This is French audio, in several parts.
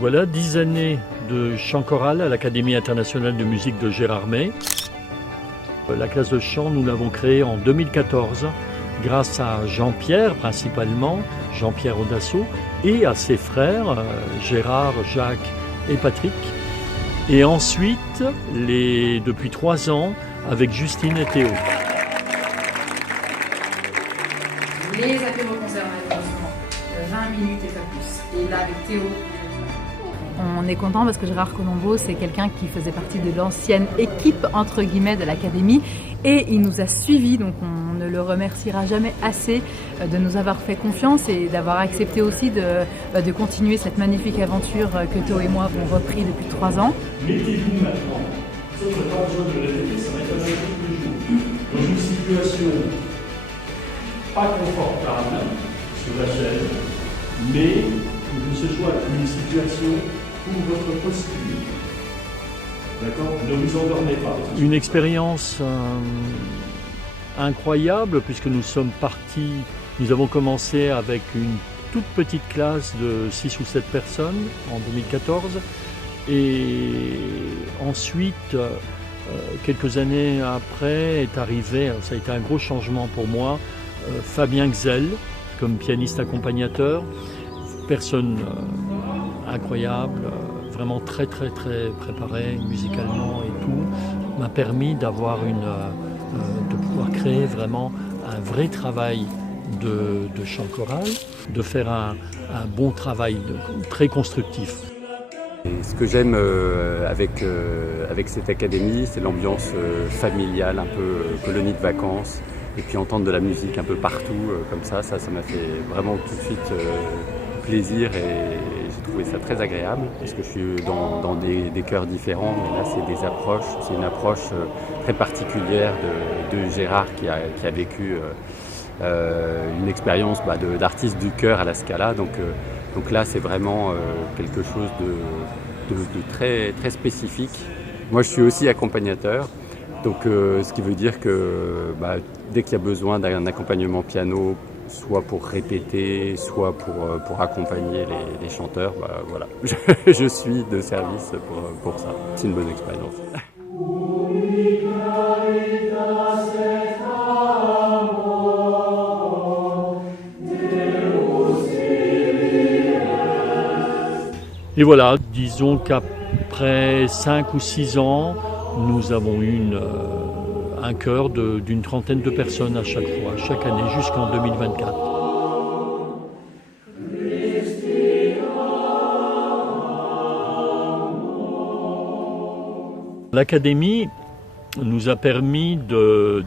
Voilà 10 années de chant choral à l'Académie internationale de musique de Gérardmer. La classe de chant, nous l'avons créée en 2014 grâce à Jean-Pierre principalement, Jean-Pierre Audasso, et à ses frères Gérard, Jacques et Patrick. Et ensuite, depuis 3 ans, avec Justine et Théo. Les apéros-concerts, on a 20 minutes et pas plus. Et là, avec Théo, on est content parce que Gérard Colombo, c'est quelqu'un qui faisait partie de l'ancienne équipe, entre guillemets, de l'Académie. Et il nous a suivis, donc on ne le remerciera jamais assez de nous avoir fait confiance et d'avoir accepté aussi de continuer cette magnifique aventure que Théo et moi avons repris depuis 3 ans. Mettez-vous maintenant, ça n'a pas besoin de le répéter, ça va être un jour tous les jours, dans une situation pas confortable sur la chaise, mais que ce soit une situation pour votre posture. D'accord ? Ne vous endormez pas. Une expérience incroyable puisque nous sommes partis, nous avons commencé avec une toute petite classe de 6 ou 7 personnes en 2014 et ensuite, quelques années après, est arrivé, ça a été un gros changement pour moi, Fabien Gzel comme pianiste accompagnateur, personne incroyable, vraiment très préparé musicalement et tout, m'a permis d'avoir de pouvoir créer vraiment un vrai travail de chant choral, de faire un bon travail très constructif. Et ce que j'aime avec cette académie, c'est l'ambiance familiale, un peu colonie de vacances, et puis entendre de la musique un peu partout, comme ça m'a fait vraiment tout de suite plaisir et j'ai trouvé ça très agréable parce que je suis dans des chœurs différents, mais là c'est une approche très particulière de Gérard qui a vécu une expérience d'artiste du chœur à la Scala, donc là c'est vraiment quelque chose de très spécifique. Moi je suis aussi accompagnateur, donc ce qui veut dire que dès qu'il y a besoin d'un accompagnement piano, soit pour répéter, soit pour accompagner les chanteurs, voilà. Je suis de service pour ça. C'est une bonne expérience. Et voilà, disons qu'après 5 ou 6 ans, nous avons eu un chœur d'une trentaine de personnes à chaque fois, chaque année, jusqu'en 2024. L'Académie nous a permis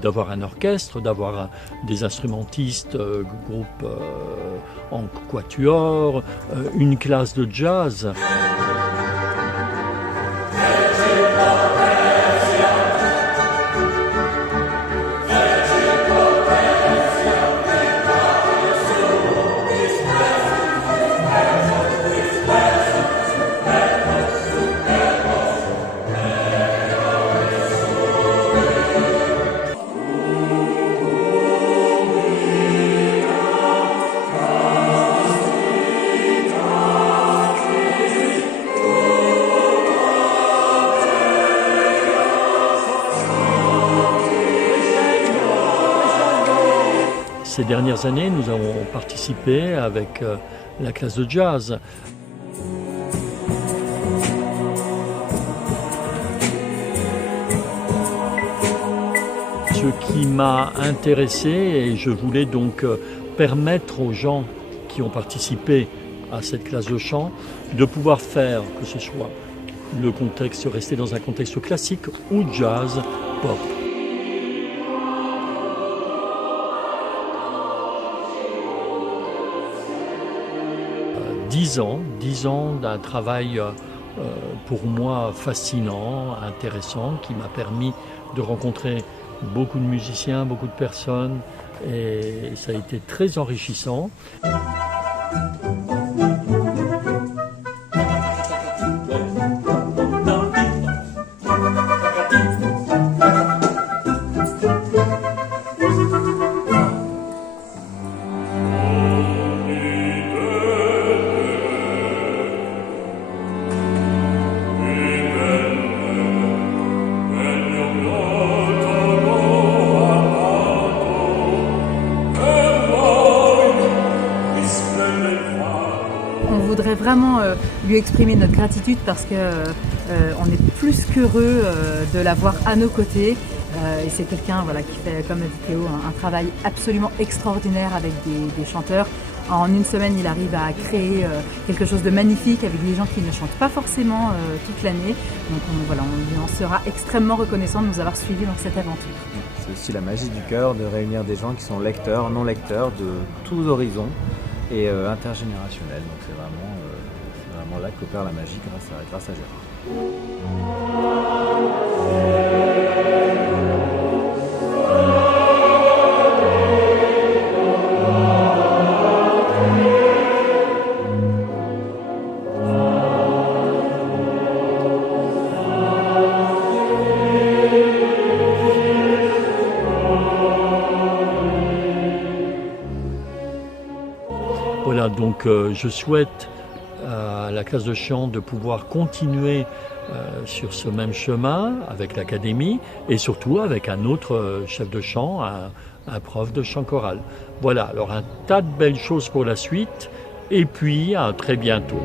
d'avoir un orchestre, d'avoir des instrumentistes, groupes en quatuor, une classe de jazz. Ces dernières années, nous avons participé avec la classe de jazz. Ce qui m'a intéressé, et je voulais donc permettre aux gens qui ont participé à cette classe de chant de pouvoir faire, que ce soit le contexte, rester dans un contexte classique ou jazz, pop. 10 ans d'un travail pour moi fascinant, intéressant, qui m'a permis de rencontrer beaucoup de musiciens, beaucoup de personnes, et ça a été très enrichissant. lui exprimer notre gratitude parce que on est plus qu'heureux de l'avoir à nos côtés. Et c'est quelqu'un voilà, qui fait, comme a dit Théo, un travail absolument extraordinaire avec des chanteurs. En une semaine, il arrive à créer quelque chose de magnifique avec des gens qui ne chantent pas forcément toute l'année. Donc on lui en sera extrêmement reconnaissant de nous avoir suivis dans cette aventure. C'est aussi la magie du chœur de réunir des gens qui sont lecteurs, non lecteurs, de tous horizons et intergénérationnels. Donc c'est vraiment là qu'opère la magie grâce à Gérard. Voilà, donc je souhaite à la classe de chant de pouvoir continuer sur ce même chemin avec l'académie et surtout avec un autre chef de chant, un prof de chant choral. Voilà, alors un tas de belles choses pour la suite et puis à très bientôt.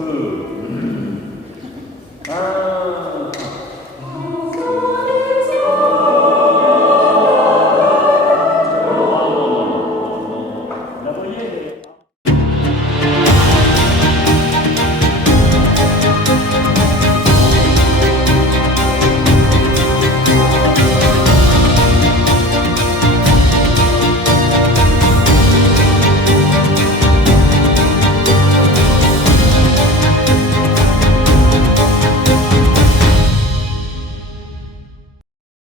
feu. 1,